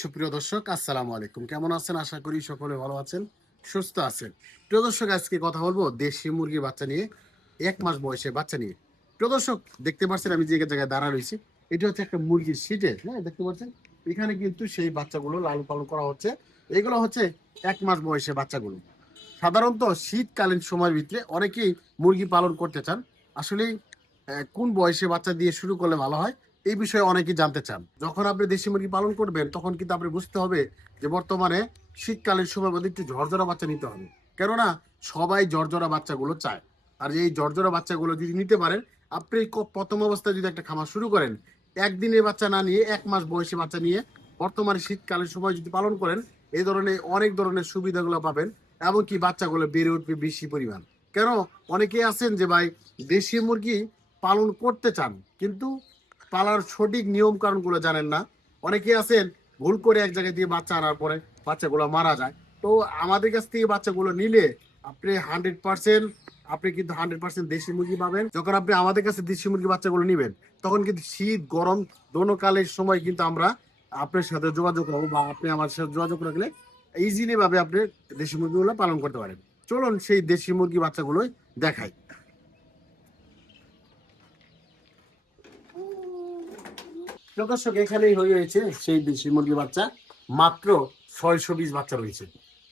সুপ্রিয় দর্শক, আসসালামু আলাইকুম। কেমন আছেন? আশা করি সকলে ভালো আছেন, সুস্থ আছেন। প্রিয় দর্শক, আজকে কথা বলবো দেশি মুরগির বাচ্চা নিয়ে, 1 মাস বয়সে বাচ্চা নিয়ে। প্রিয় দর্শক, দেখতে পাচ্ছেন আমি যে জায়গায় দাঁড়া রয়েছি, এটা হচ্ছে একটা মুরগির সিটে, হ্যাঁ দেখতে পাচ্ছেন। এখানে কিন্তু সেই বাচ্চাগুলো লালন পালন করা হচ্ছে। এগুলো হচ্ছে 1 মাস বয়সে বাচ্চাগুলো। সাধারণত শীতকালীন সময়ের ভিতরে অনেকেই মুরগি পালন করতে চান। আসলে কোন বয়সে বাচ্চা দিয়ে শুরু করলে ভালো হয়, এই বিষয়ে অনেকেই জানতে চান। যখন আপনি দেশি মুরগি পালন করবেন তখন কিন্তু আপনি বুঝতে হবে যে বর্তমানে শীতকালীন সময়ের মধ্যে একটু ঝরঝরা বাচ্চা নিতে হবে। কেননা সবাই ঝরঝরা বাচ্চাগুলো চায়। আর এই ঝরঝরা বাচ্চাগুলো যদি নিতে পারেন, আপনি প্রথম অবস্থায় যদি একটা খামার শুরু করেন, একদিনের বাচ্চা না নিয়ে 1 মাস বয়সী বাচ্চা নিয়ে বর্তমানে শীতকালীন সময় যদি পালন করেন, এই ধরনের অনেক ধরনের সুবিধাগুলো পাবেন। এমনকি বাচ্চাগুলো বেড়ে উঠবে বেশি পরিমাণ। কেন, অনেকেই আছেন যে ভাই দেশি মুরগি পালন করতে চান, কিন্তু পালার সঠিক নিয়ম কানুনগুলো জানেন না। অনেকে আছেন ভুল করে এক জায়গায় দিয়ে বাচ্চা আনার পরে বাচ্চাগুলো মারা যায়। তো আমাদের কাছ থেকে বাচ্চাগুলো নিলে আপনি 100% আপনি কিন্তু 100% দেশি মুরগি পাবেন। যখন আপনি আমাদের কাছে দেশি মুরগি বাচ্চাগুলো নিবেন, তখন কিন্তু শীত গরম দোনো কালের সময় কিন্তু আমরা আপনার সাথে যোগাযোগ করবো, বা আপনি আমার সাথে যোগাযোগ রাখলে ইজিলি ভাবে আপনি দেশি মুরগিগুলো পালন করতে পারেন। চলুন সেই দেশি মুরগি বাচ্চাগুলো দেখাই। প্রিয় দর্শক, এখানেই হয়েছে সেই দেশি মুরগি বাচ্চা। মাত্র 620 বাচ্চা রয়েছে।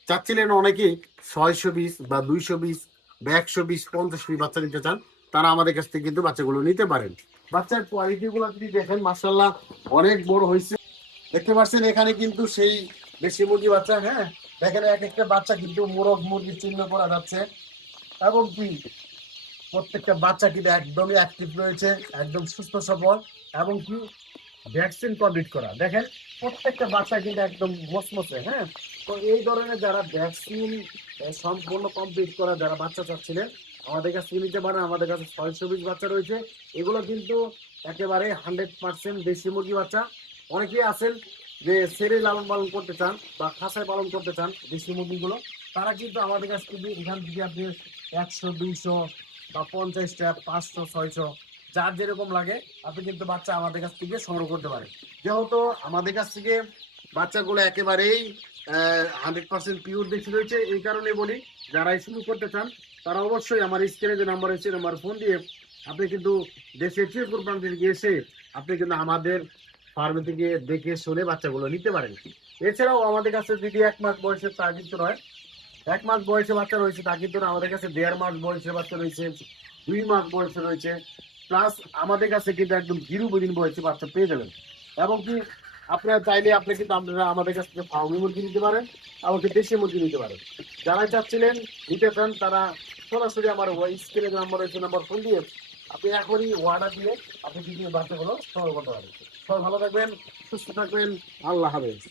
চাচ্ছিলেন অনেকেই 620 বা 220 বা 120 50 বাচ্চা নিতে চান, তারা আমাদের কাছ থেকে কিন্তু বাচ্চাগুলো নিতে পারেন। বাচ্চার কোয়ালিটি গুলো যদি দেখেন, মার্শাল্লাহ অনেক বড় হয়েছে। দেখতে পাচ্ছেন এখানে কিন্তু সেই দেশি মুরগি বাচ্চা, হ্যাঁ দেখেন এক একটা বাচ্চা কিন্তু মোরগ মুরগির চিহ্ন করা যাচ্ছে। এবং কি প্রত্যেকটা বাচ্চা কিন্তু একদমই অ্যাক্টিভ রয়েছে, একদম সুস্থ সবল। এবং কি ভ্যাকসিন কমপ্লিট করা, দেখেন প্রত্যেকটা বাচ্চা কিন্তু একদম মসমসে। হ্যাঁ, তো এই ধরনের যারা ভ্যাকসিন সম্পূর্ণ কমপ্লিট করা যারা বাচ্চা চাচ্ছিলেন, আমাদের কাছে নিতে পারেন। আমাদের কাছে 620 বাচ্চা রয়েছে। এগুলো কিন্তু একেবারে 100% দেশি মুরগি বাচ্চা। অনেকেই আছেন যে ছেড়ে লালন পালন করতে চান বা খাঁচায় পালন করতে চান দেশি মুরগিগুলো, তারা কিন্তু আমাদের কাছ থেকে এখান থেকে আপনি 100 200 বা 50টা 500 600 যার যেরকম লাগে আপনি কিন্তু বাচ্চা আমাদের কাছ থেকে সংগ্রহ করতে পারেন। যেহেতু আমাদের কাছ থেকে বাচ্চাগুলো একেবারেই 100% পিওর দেশি রয়েছে, এই কারণে বলি যারাই শুরু করতে চান তারা অবশ্যই আমার স্ক্রিনে যে নাম্বার রয়েছে নাম্বার ফোন দিয়ে আপনি কিন্তু দেশের যে কোনো প্রান্ত থেকে এসে আপনি কিন্তু আমাদের ফার্মে থেকে দেখে শুনে বাচ্চাগুলো নিতে পারেন। এছাড়াও আমাদের কাছে যদি 1 মাস বয়সের তা কিন্তু নয়, 1 মাস বয়সে বাচ্চা রয়েছে তা কিন্তু না, আমাদের কাছে 1.5 মাস বয়সে বাচ্চা রয়েছে, 2 মাস বয়সে রয়েছে। প্লাস আমাদের কাছে কিন্তু একদম 0 দিন বয়সে বাচ্চা পেয়ে যাবেন। এবং কি আপনারা চাইলে আপনি কিন্তু আপনারা আমাদের কাছ থেকে ফার্মি মুরগি নিতে পারেন, আমাকে দেশি মুরগি নিতে পারেন। যারা চাচ্ছিলেন নিতে চান তারা সরাসরি আমার স্ক্রিনে নাম্বার রয়েছে নাম্বার ফোন দিয়ে আপনি এখনই অর্ডার দিয়ে আপনি কিন্তু বাচ্চাগুলো সংগ্রহ করতে পারেন। সবাই ভালো থাকবেন, সুস্থ থাকবেন। আল্লাহ হাফেজ।